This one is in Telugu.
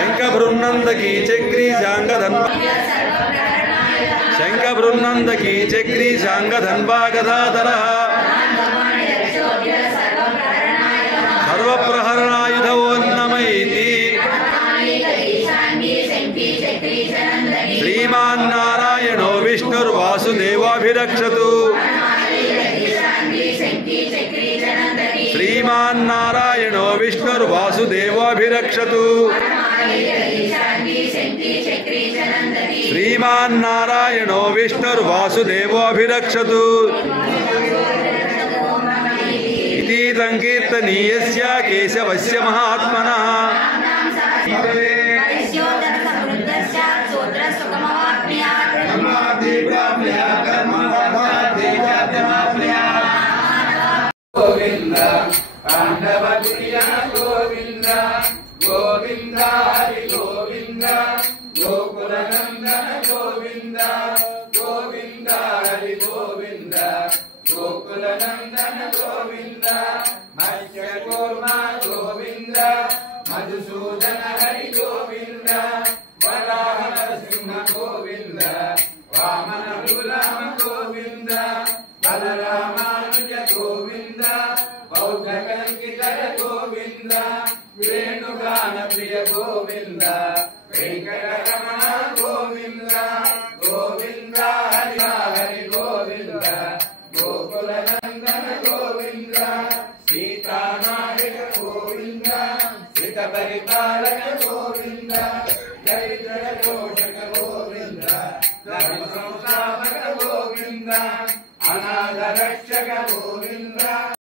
శంఖభృన్నందకీ చక్రీ శాంగధన్వాగధాధరః సర్వప్రహరణాయుధోన్నమైతి శ్రీమాన్నారాయణో విష్ణుర్వాసుదేవాభిరక్షతు శ్రీమాన్నారాయణో విష్ణుర్వాసుదేవాభిరక్షతు శ్రీమాన్నారాయణో విష్ణుర్వాసుదేవాభిరక్షతు इति संकीर्तनीयस्य केशवस्य महात्मनः गोविंद पांडव प्रिया गोविंद गोविंद हरि गोविंद गोकुल नंदन गोविंद गोविंद हरि गोविंद गोकुल नंदन गोविंद मत्स्य कूर्मा गोविंद मधुसूदन हरि गोविंद वराह नरसिंह गोविंद वामन गुलाम गोविंद बलरामानुज गोविंद बौद्ध कंकितर गोविंद वेणुगान प्रिय गोविंद वेंकटरमण गोविंद गोविंद हरि हरि गोविंद गोकुल नंदन गोविंद सीतानायक गोविंद श्रित परिपालक गोविंद दरिद्र पोषक गोविंद धर्म संस्थापक गोविंद अनाथ रक्षक गोविंद।